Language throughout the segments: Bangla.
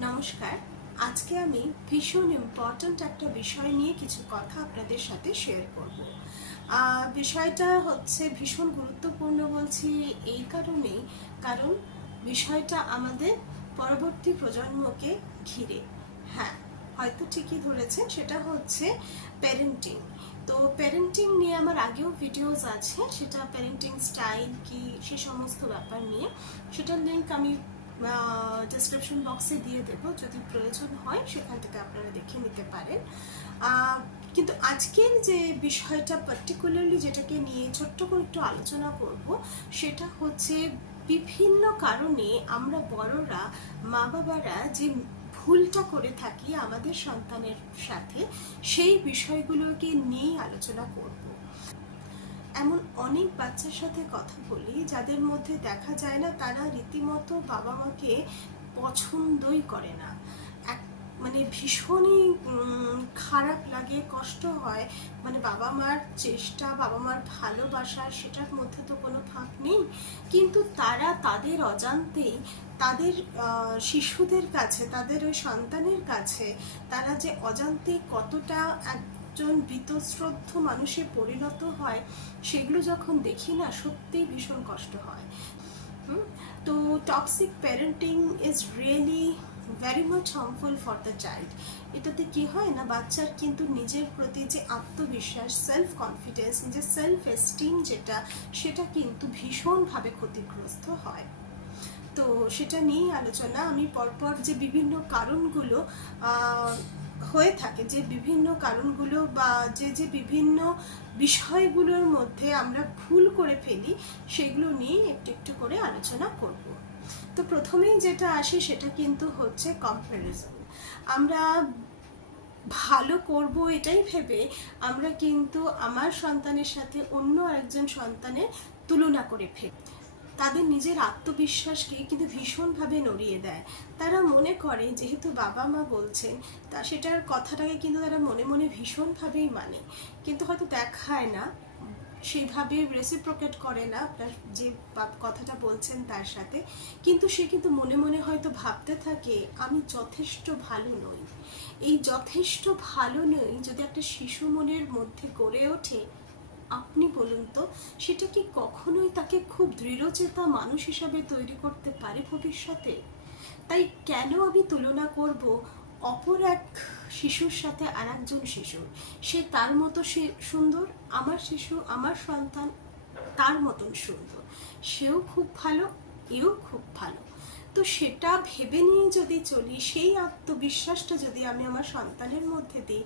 নমস্কার। আজকে আমি ভীষণ ইম্পর্ট্যান্ট একটা বিষয় নিয়ে কিছু কথা আপনাদের সাথে শেয়ার করব। বিষয়টা হচ্ছে ভীষণ গুরুত্বপূর্ণ বলছি এই কারণেই, কারণ বিষয়টা আমাদের পরবর্তী প্রজন্মকে ঘিরে। হ্যাঁ, হয়তো ঠিকই ধরেছেন, সেটা হচ্ছে প্যারেন্টিং। তো প্যারেন্টিং নিয়ে আমার আগেও ভিডিওস আছে, সেটা প্যারেন্টিং স্টাইল কি সে সমস্ত ব্যাপার নিয়ে, সেটার লিঙ্ক আমি ডেসক্রিপশন বক্সে দিয়ে দেবো, যদি প্রয়োজন হয় সেখান থেকে আপনারা দেখে নিতে পারেন। কিন্তু আজকের যে বিষয়টা পার্টিকুলারলি যেটাকে নিয়ে ছোট্ট করে একটু আলোচনা করব, সেটা হচ্ছে বিভিন্ন কারণে আমরা বড়রা, মা বাবারা যে ভুলটা করে থাকি আমাদের সন্তানের সাথে, সেই বিষয়গুলোকে নিয়েই আলোচনা করব। এমন অনেক বাচ্চার সাথে কথা বলি যাদের মধ্যে দেখা যায় না, তারা রীতিমতো বাবা মাকে পছন্দই করে না। মানে ভীষণই খারাপ লাগে, কষ্ট হয়। মানে বাবা মার চেষ্টা, বাবা মার ভালোবাসা, সেটার মধ্যে তো কোনো ফাঁক নেই, কিন্তু তারা তাদের অজান্তেই তাদের শিশুদের কাছে, তাদের ওই সন্তানের কাছে তারা যে অজান্তে কতটা একজন বীতশ্রদ্ধ মানুষে পরিণত হয়, সেগুলো যখন দেখি না, সত্যিই ভীষণ কষ্ট হয়। তো toxic parenting is really very much harmful for the child. এটাতে কি হয় না, বাচ্চার কিন্তু নিজের প্রতি যে আত্মবিশ্বাস, সেলফ কনফিডেন্স, নিজের সেলফ এস্টিম যেটা, সেটা কিন্তু ভীষণভাবে ক্ষতিগ্রস্ত হয়। তো সেটা নিয়েই আলোচনা। আমি পরপর যে বিভিন্ন কারণগুলো হয়ে থাকে, যে বিভিন্ন কারণগুলো বা যে বিভিন্ন বিষয়গুলোর মধ্যে আমরা ভুল করে ফেলি, সেগুলো নিয়ে একটু একটু করে আলোচনা করব। তো প্রথমেই যেটা আসে সেটা কিন্তু হচ্ছে কম্প্যারিজন। আমরা ভালো করব এটাই ভেবে আমরা কিন্তু আমার সন্তানের সাথে অন্য আরেকজন সন্তানের তুলনা করে ফেলি। তাদের নিজের আত্মবিশ্বাসকে কিন্তু ভীষণভাবে নড়িয়ে দেয়। তারা মনে করে যেহেতু বাবা মা বলছেন, তা সেটার কথাটাকে কিন্তু তারা মনে মনে ভীষণভাবেই মানে, কিন্তু হয়তো দেখায় না, সেইভাবে রেসিপ্রোকেট করে না আপনার যে কথাটা বলছেন তার সাথে, কিন্তু সে কিন্তু মনে মনে হয়তো ভাবতে থাকে আমি যথেষ্ট ভালো নই। এই যথেষ্ট ভালো নই যদি একটা শিশু মনের মধ্যে গড়ে ওঠে, আপনি বলুন তো, সেটা কি কখনোই তাকে খুব দৃঢ়চেতা মানুষ হিসাবে তৈরি করতে পারে ভবিষ্যতে? তাই কেন আমি তুলনা করব অপর এক শিশুর সাথে আর একজন শিশুর? সে তার মতো সে সুন্দর, আমার শিশু, আমার সন্তান তার মতন সুন্দর, সেও খুব ভালো, এও খুব ভালো। তো সেটা ভেবে নিয়ে যদি চলি, সেই আত্মবিশ্বাসটা যদি আমি আমার সন্তানের মধ্যে দিই,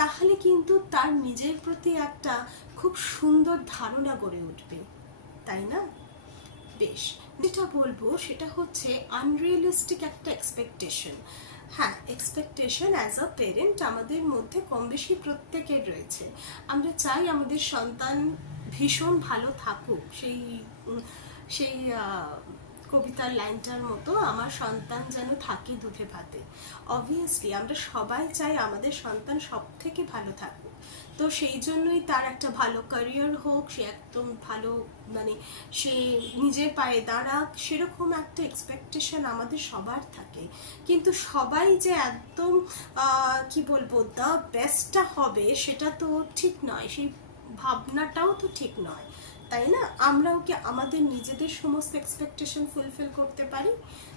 তাহলে কিন্তু তার নিজের প্রতি একটা খুব সুন্দর ধারণা গড়ে উঠবে, তাই না? বেশ, যেটা বলবো সেটা হচ্ছে আনরিয়েলিস্টিক একটা এক্সপেকটেশন। হ্যাঁ, এক্সপেকটেশন অ্যাজ আ পেরেন্ট আমাদের মধ্যে কম বেশি প্রত্যেকের রয়েছে। আমরা চাই আমাদের সন্তান ভীষণ ভালো থাকুক, সেই সেই কবিতার লাইনটার মতো, আমার সন্তান যেন থাকে দুধে ভাতে। অবভিয়াসলি আমরা সবাই চাই আমাদের সন্তান সব থেকে ভালো থাকুক। তো সেই জন্যই তার একটা ভালো ক্যারিয়ার হোক, সে একদম ভালো, মানে সে নিজের পায়ে দাঁড়াক, সেরকম একটা এক্সপেকটেশন আমাদের সবার থাকে। কিন্তু সবাই যে একদম কি বলবো, দ্য বেস্টটা হবে সেটা তো ঠিক নয়, সেই ভাবনাটাও তো ঠিক নয়, তাই না? আমরাও কি আমাদের নিজেদের সমস্ত এক্সপেকটেশন ফুলফিল করতে পারি?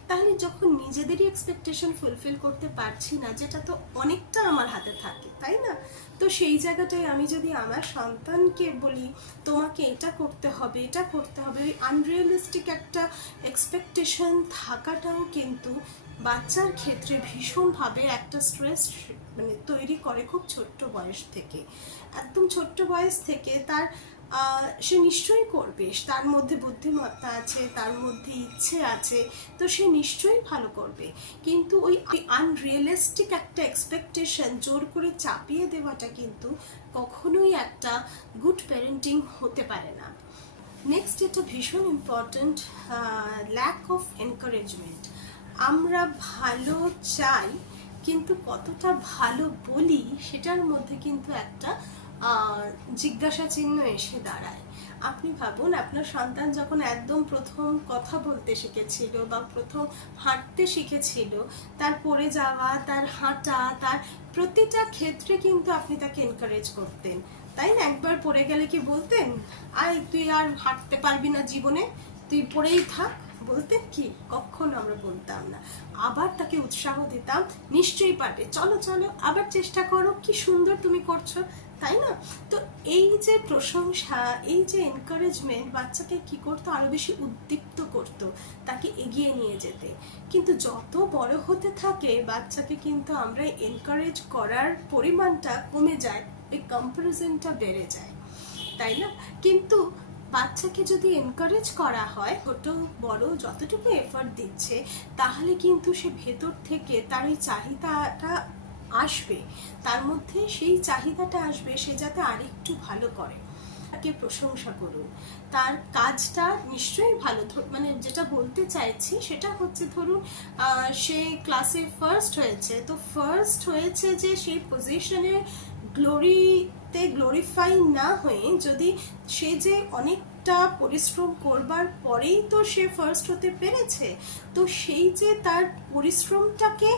তাহলে যখন নিজেদেরই এক্সপেকটেশন ফুলফিল করতে পারছি না, যেটা তো অনেকটা আমার হাতে থাকে, তাই না? তো সেই জায়গাটায় আমি যদি আমার সন্তানকে বলি তোমাকে এটা করতে হবে, এটা করতে হবে, ওই আনরিয়েলিস্টিক একটা এক্সপেকটেশন থাকাটাও কিন্তু বাচ্চার ক্ষেত্রে ভীষণভাবে একটা স্ট্রেস মানে তৈরি করে খুব ছোট্ট বয়স থেকে। একদম ছোট্ট বয়স থেকে তার সে নিশ্চয়ই করবে, তার মধ্যে বুদ্ধিমত্তা আছে, তার মধ্যে ইচ্ছে আছে, তো সে নিশ্চয়ই ভালো করবে। কিন্তু ওই আনরিয়েলিস্টিক একটা এক্সপেকটেশন জোর করে চাপিয়ে দেওয়াটা কিন্তু কখনোই একটা গুড প্যারেন্টিং হতে পারে না। নেক্সট, এটা ভীষণ ইম্পর্ট্যান্ট, ল্যাক অফ এনকারেজমেন্ট। আমরা ভালো চাই, কিন্তু কতটা ভালো বলি সেটার মধ্যে কিন্তু একটা জিজ্ঞাসা চিহ্ন এসে দাঁড়ায়। আপনি ভাবুন, আপনার সন্তান যখন একদম প্রথম কথা বলতে শিখেছিল বা প্রথম হাঁটতে শিখেছিল, তার পড়ে যাওয়া, তার হাঁটা, তার প্রতিটা ক্ষেত্রে কিন্তু আপনি তাকে এনকারেজ করতেন, তাই না? একবার পড়ে গেলে কি বলতেন, আয় তুই আর হাঁটতে পারবি না জীবনে, তুই পড়েই থাক? বলতেন কি? কখনো আমরা বলতাম না। আবার তাকে উৎসাহ দিতাম, নিশ্চয়ই পারবে, চলো চলো আবার চেষ্টা করো, কি সুন্দর তুমি করছো, তাই না? তো এই যে প্রশংসা, এই যে এনকারেজমেন্ট বাচ্চাকে কি করতো, আরো বেশি উদ্দীপ্ত করতো, তাকে এগিয়ে নিয়ে যেতে। কিন্তু যত বড় হতে থাকে বাচ্চাকে কিন্তু আমরা এনকারেজ করার পরিমাণটা কমে যায়, এই কম্পারিজনটা বেড়ে যায়, তাই না? কিন্তু বাচ্চাকে যদি এনকারেজ করা হয়, ছোট বড় যতটুকু এফর্ট দিচ্ছে, তাহলে কিন্তু সে ভেতর থেকে তার ওই চাহিদাটা আসবে, তার মধ্যে সেই চাহিদাটা আসবে সে যাতে আরেকটু ভালো করে। তাকে প্রশংসা করুন, তার কাজটা নিশ্চয়ই ভালো, মানে যেটা বলতে চাইছি সেটা হচ্ছে, ধরুন সে ক্লাসে ফার্স্ট হয়েছে, তো ফার্স্ট হয়েছে যে সেই পজিশনে গ্লোরিতে গ্লোরিফাই না হয়ে, যদি সে যে অনেকটা পরিশ্রম করবার পরেই তো সে ফার্স্ট হতে পেরেছে, তো সেই যে তার পরিশ্রমটাকে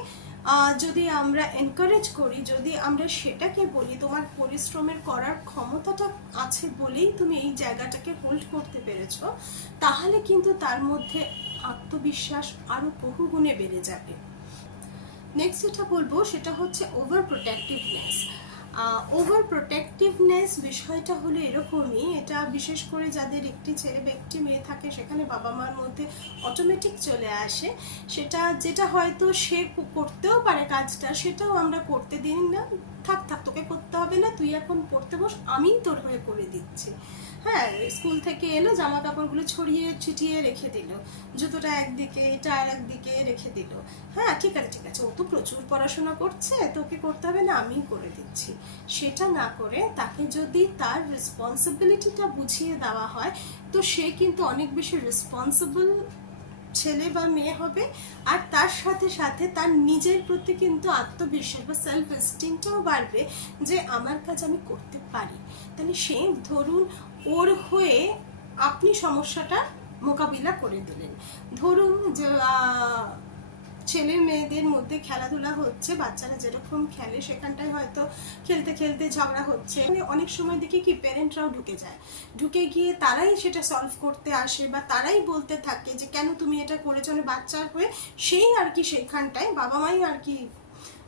যদি আমরা এনকারেজ করি, যদি আমরা সেটাকে বলি তোমার পরিশ্রমের করার ক্ষমতাটা আছে বলেই তুমি এই জায়গাটাকে হোল্ড করতে পেরেছো, তাহলে কিন্তু তার মধ্যে আত্মবিশ্বাস আরো বহুগুণে বেড়ে যাবে। নেক্সট যেটা বলবো সেটা হচ্ছে ওভার প্রোটেক্টিভনেস। ওভার প্রোটেক্টিভনেস বিষয়টা হলো এরকমই, এটা বিশেষ করে যাদের একটি ছেলে বা একটি মেয়ে থাকে, সেখানে বাবা মার মধ্যে অটোমেটিক চলে আসে, সেটা যেটা হয়তো সে করতেও পারে কাজটা, সেটাও আমরা করতে দিই না, থাক থাক তোকে করতে হবে না, তুই এখন পড়তে বস, আমিই তোর হয়ে করে দিচ্ছি। হ্যাঁ, স্কুল থেকে এলো, জামা কাপড়গুলো ছড়িয়ে ছিটিয়ে রেখে দিল, জুতোটা একদিকে, এটা আর একদিকে রেখে দিল, হ্যাঁ ঠিক আছে ঠিক আছে, ও তো প্রচুর পড়াশোনা করছে, তোকে করতে হবে না, আমিই করে দিচ্ছি। সেটা না করে তাকে যদি তার রেসপন্সিবিলিটিটা বুঝিয়ে দেওয়া হয়, তো সে কিন্তু অনেক বেশি রেসপন্সিবল ছেলে বা মেয়ে হবে, আর তার সাথে সাথে তার নিজের প্রতি কিন্তু আত্মবিশ্বাস বা সেলফ এস্টিমটাও বাড়বে, যে আমার কাজ আমি করতে পারি। তাহলে সে, ধরুন ওর হয়ে আপনি সমস্যাটা মোকাবিলা করে দিলেন। ধরুন যে ছেলে মেয়েদের মধ্যে খেলাধুলা হচ্ছে, বাচ্চারা যেরকম খেলে সেখানটায় হয়তো খেলতে খেলতে ঝগড়া হচ্ছে, অনেক সময় দেখি কি প্যারেন্টরাও ঢুকে যায়, ঢুকে গিয়ে তারাই সেটা সলভ করতে আসে, বা তারাই বলতে থাকে যে কেন তুমি এটা করেছো, মানে বাচ্চার হয়ে সেই আর কি সেখানটায় বাবা মাই আর কি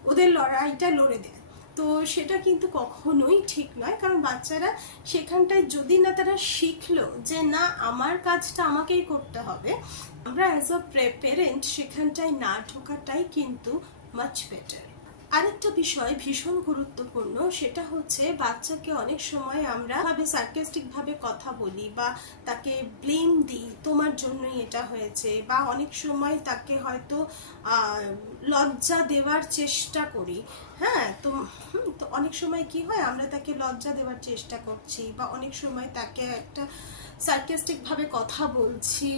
ওদের লড়াইটা লড়ে দেয়। তো সেটা কিন্তু কখনোই ঠিক নয়, কারণ বাচ্চারা সেখানটায় যদি না তারা শিখলো যে না আমার কাজটা আমাকেই করতে হবে, আমরা অ্যাজ আ প্যারেন্ট সেখানটায় না ঢোকাটাই কিন্তু মাচ বেটার। আরেকটা বিষয় ভীষণ গুরুত্বপূর্ণ, সেটা হচ্ছে বাচ্চাকে অনেক সময় আমরা সার্কাস্টিক ভাবে কথা বলি, বা তাকে ব্লেম দিই, তোমার জন্যই এটা হয়েছে, বা অনেক সময় তাকে হয়তো লজ্জা দেওয়ার চেষ্টা করি। হ্যাঁ, তো অনেক সময় কি হয়, আমরা তাকে লজ্জা দেওয়ার চেষ্টা করছি, বা অনেক সময় তাকে একটা সার্কাস্টিক ভাবে কথা বলছি,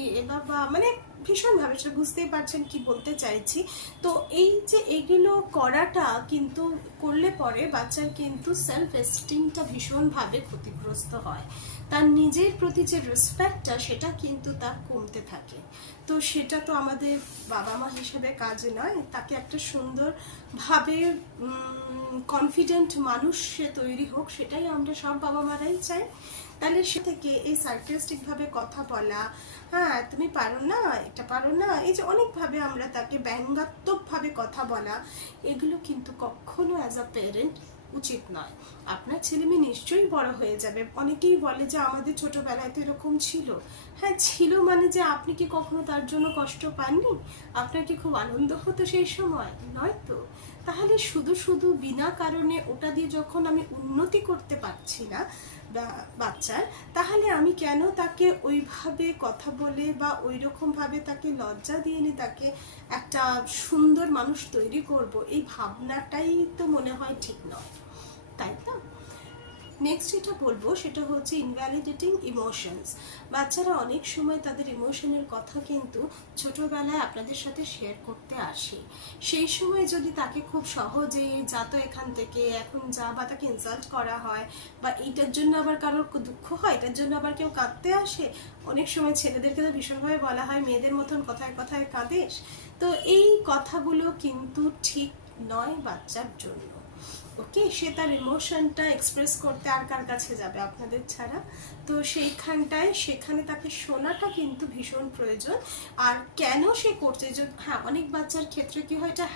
বা মানে ভীষণভাবে, সেটা বুঝতেই পারছেন কি বলতে চাইছি। তো এই যে এগুলো করাটা কিন্তু করলে পরে বাচ্চার কিন্তু সেলফ এস্টিমটা ভীষণভাবে ক্ষতিগ্রস্ত হয়, তার নিজের প্রতি যে রেসপেক্টটা সেটা কিন্তু তার কমতে থাকে। তো সেটা তো আমাদের বাবা মা হিসেবে কাজে নয়, তাকে একটা সুন্দরভাবে কনফিডেন্ট মানুষ সে তৈরি হোক, সেটাই আমরা সব বাবা মারাই চাই। তাহলে সে থেকে এই সার্কাস্টিক ভাবে কথা বলা, হ্যাঁ তুমি পারো না, এটা পারো না, এই যে অনেকভাবে আমরা তাকে ব্যঙ্গাত্মক ভাবে কথা বলা, এগুলো কিন্তু কখনো অ্যাজ আ প্যারেন্ট উচিত নয়। আপনার ছেলে মেয়ে নিশ্চয়ই বড় হয়ে যাবে, অনেকেই বলে যে আমাদের ছোটবেলায় তো এরকম ছিল। হ্যাঁ ছিল, মানে যে আপনি কি কখনো তার জন্য কষ্ট পাননি? আপনার কি খুব আনন্দ হতো সেই সময়? নয় তো। তাহলে শুধু শুধু বিনা কারণে ওটা দিয়ে যখন আমি উন্নতি করতে পারছি না বাচ্চার, তাহলে আমি কেন তাকে ওইভাবে কথা বলে বা ওই রকম ভাবে তাকে লজ্জা দিয়ে নি তাকে একটা সুন্দর মানুষ তৈরি করব, এই ভাবনাটাই তো মনে হয় ঠিক নয়, তাই তো? নেক্সট যেটা বলবো সেটা হচ্ছে ইনভ্যালিডেটিং ইমোশনস। বাচ্চারা অনেক সময় তাদের ইমোশনের কথা কিন্তু ছোটবেলায় আপনাদের সাথে শেয়ার করতে আসে। সেই সময় যদি তাকে খুব সহজে যা তো এখান থেকে এখন যা, বা তাকে ইনসাল্ট করা হয়, বা এইটার জন্য আবার কারোর দুঃখ হয়, এটার জন্য আবার কেউ কাঁদতে আসে। অনেক সময় ছেলেদেরকে তো ভীষণভাবে বলা হয় মেয়েদের মতন কথায় কথায় কাঁদিস। তো এই কথাগুলো কিন্তু ঠিক নয় বাচ্চার জন্য। ওকে, সে তার ইমোশনটা এক্সপ্রেস করতে আর কার কাছে যাবে আপনাদের ছাড়া? তো সেইখানটায় সেখানে তাকে শোনাটা কিন্তু ভীষণ প্রয়োজন। আর কেন সে করছে, হ্যাঁ অনেক বাচ্চার ক্ষেত্রে কি হয়, এটা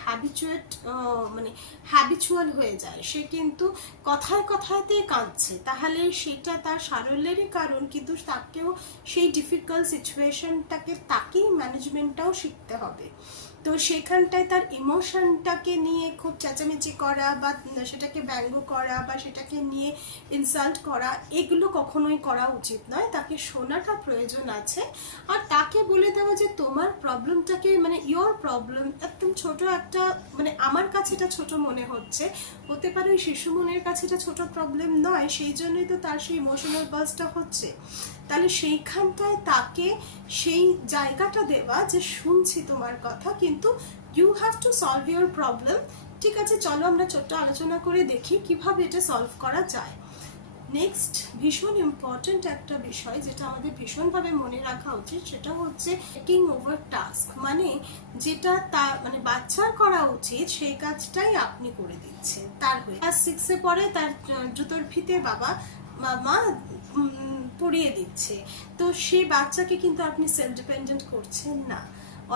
মানে হ্যাবিচুয়াল হয়ে যায়, সে কিন্তু কথায় কথায়তেই কাঁদছে, তাহলে সেটা তার সারল্যেরই কারণ, কিন্তু তাকেও সেই ডিফিকাল্ট সিচুয়েশনটাকে তাকেই ম্যানেজমেন্টটাও শিখতে হবে। তো সেখানটায় তার ইমোশনটাকে নিয়ে খুব চেঁচামেচি করা, বা সেটাকে ব্যঙ্গ করা, বা সেটাকে নিয়ে ইনসাল্ট করা, এগুলো কখনোই করা উচিত নয়। তাকে শোনাটা প্রয়োজন আছে, আর তাকে বলে দেওয়া যে তোমার প্রবলেমটাকে, মানে ইয়োর প্রবলেম, একদম ছোট একটা, মানে আমার কাছে এটা ছোট মনে হতে পারে ওই শিশু মনের কাছে এটা ছোট প্রবলেম নয়, সেই জন্যই তো তার সেই ইমোশনাল বার্স্টটা হচ্ছে। তাহলে সেইখানটায় তাকে সেই জায়গাটা দেওয়া যে শুনছি তোমার কথা, কিন্তু you have to solve your problem. ঠিক আছে, চলো আমরা ছোট্ট আলোচনা করে দেখি কিভাবে এটা সলভ করা যায়। নেক্সট ভীষণ ইম্পর্ট্যান্ট একটা বিষয় যেটা আমাদের ভীষণভাবে মনে রাখা উচিত, সেটা হচ্ছে টেকিং ওভার টাস্ক। মানে যেটা মানে বাচ্চার করা উচিত সেই কাজটাই আপনি করে দিচ্ছেন তার হয়ে। ক্লাস 6-এ পড়ে, তার জুতোর ফিতে মা পড়িয়ে দিচ্ছে, তো সেই বাচ্চাকে কিন্তু আপনি সেলফ ডিপেন্ডেন্ট করছেন না।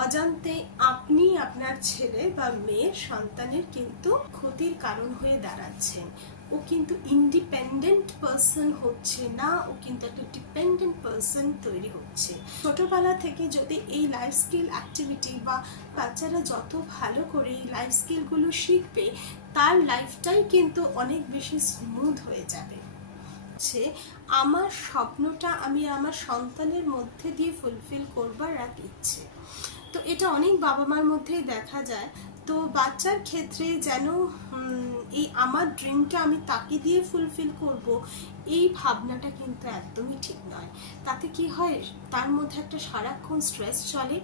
অজান্তে আপনি আপনার ছেলে বা মেয়ের সন্তানের কিন্তু ক্ষতির কারণ হয়ে দাঁড়াচ্ছেন। ও কিন্তু ইন্ডিপেন্ডেন্ট পার্সন হচ্ছে না, ও কিন্তু একটা ডিপেন্ডেন্ট পার্সন তৈরি হচ্ছে। ছোটবেলা থেকে যদি এই লাইফ স্কিল অ্যাক্টিভিটি, বা বাচ্চারা যত ভালো করে এই লাইফ স্কিলগুলো শিখবে, তার লাইফটাই কিন্তু অনেক বেশি স্মুথ হয়ে যাবে। আমার স্বপ্নটা আমি আমার সন্তানের মধ্যে দিয়ে ফুলফিল করবার এক ইচ্ছে। তো এটা অনেক বাবা মার মধ্যেই দেখা যায়। তো বাচ্চার ক্ষেত্রে যেন এই আমার ড্রিমটা আমি তাকে দিয়ে ফুলফিল করব, এই ভাবনাটা কিন্তু একদমই ঠিক নয়। তাতে কি হয়, তার মধ্যে একটা সারাক্ষণ স্ট্রেস চলে,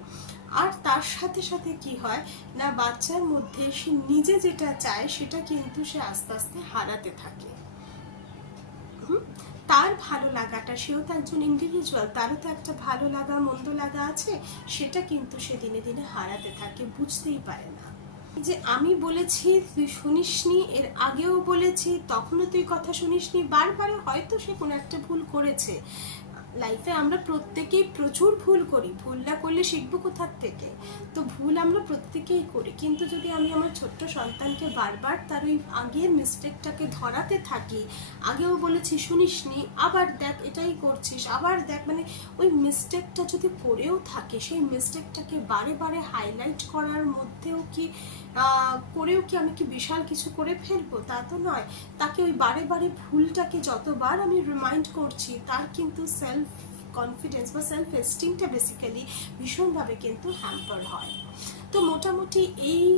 আর তার সাথে সাথে কি হয় না, বাচ্চার মধ্যে সে নিজে যেটা চায় সেটা কিন্তু সে আস্তে আস্তে হারাতে থাকে। তার ভালো লাগাটা, সেও তো একজন ইন্ডিভিজুয়াল, তারও তো একটা ভালো লাগা মন্দ লাগা আছে, সেটা কিন্তু সে দিনে দিনে হারাতে থাকে, বুঝতেই পারে না। যে আমি বলেছি তুই শুনিসনি, এর আগেও বলেছি তখনও তুই কথা শুনিসনি, বারবার হয়তো সে কোনো একটা ভুল করেছে। লাইফে আমরা প্রত্যেকেই প্রচুর ভুল করি, ভুল না করলে শিখবো কোথার থেকে? তো ভুল আমরা প্রত্যেকেই করি, কিন্তু যদি আমি আমার ছোট্ট সন্তানকে বারবার তার ওই আগের মিস্টেকটাকে ধরাতে থাকি, আগেও বলেছি শুনিসনি, আবার দেখ এটাই করছিস, আবার দেখ, মানে ওই মিস্টেকটা যদি করেও থাকে, সেই মিস্টেকটাকে বারে বারে হাইলাইট করার মধ্যেও করেও কি আমি কি বিশাল কিছু করে ফেলবো? তা তো নয়। তাকে ওই বারে বারে ভুলটাকে যতবার আমি রিমাইন্ড করছি, তার কিন্তু সেলফ কনফিডেন্স বা সেলফ এস্টিমটা বেসিক্যালি ভীষণভাবে কিন্তু হ্যাম্পার হয়। তো মোটামুটি এই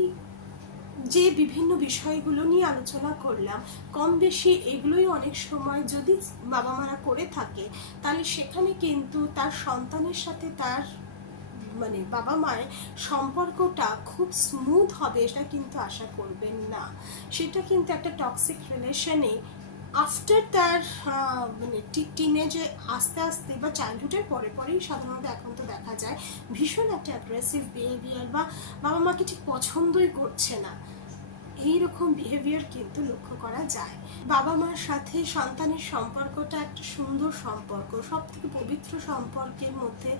যে বিভিন্ন বিষয়গুলো নিয়ে আলোচনা করলাম, কম বেশি এগুলোই অনেক সময় যদি বাবা মারা করে থাকে, তাহলে সেখানে কিন্তু তার সন্তানের সাথে তার মানে বাবা মায়ের সম্পর্কটা খুব স্মুথ হবে এটা কিন্তু আশা করবেন না। সেটা কিন্তু একটা টক্সিক রিলেশনে আফটার তার মানে টিনেজে আস্তে আস্তে বা চাইল্ডহুডের পরে পরেই সাধারণত এখন তো দেখা যায় ভীষণ একটা অ্যাগ্রেসিভ বিহেভিয়ার, বা বাবা মাকে ঠিক পছন্দই করছে না, এইরকম বিহেভিয়ার কিন্তু লক্ষ্য করা যায়। বাবা মার সাথে সন্তানের সম্পর্কটা একটা সুন্দর সম্পর্ক, সব থেকে পবিত্র সম্পর্কের মধ্যে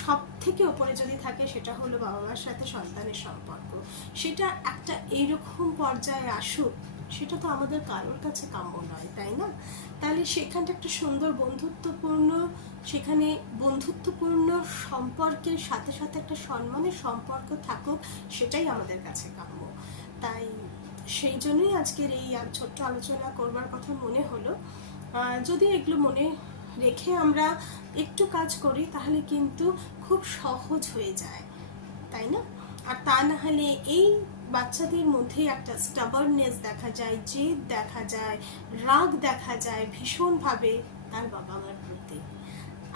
সব থেকে ওপরে যদি থাকে সেটা হলো বাবা মার সাথে সন্তানের সম্পর্ক। সেটা একটা এইরকম পর্যায়ে আসুক, সেটা তো আমাদের কারোর কাছে কাম্য নয়, তাই না? তাহলে সেখানটা একটা সুন্দর সেখানে বন্ধুত্বপূর্ণ সম্পর্কের সাথে সাথে একটা সম্মানের সম্পর্ক থাকুক, সেটাই আমাদের কাছে কাম্য। তাই সেই জন্যই আজকের এই ছোট্ট আলোচনা করবার কথা মনে হলো। যদি এগুলো মনে রেখে আমরা একটু কাজ করি, তাহলে কিন্তু খুব সহজ হয়ে যায়, তাই না? আর তা না হলে এই বাচ্চাদের মধ্যে একটা স্টাবারনেস দেখা যায়, জেদ দেখা যায়, রাগ দেখা যায় ভীষণভাবে তার বাবা মার প্রতি।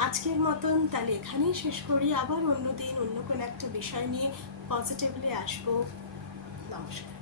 আজকের মতন তাহলে এখানেই শেষ করি, আবার অন্য দিন অন্য কোনো একটা বিষয় নিয়ে পজিটিভলি আসবো। নমস্কার।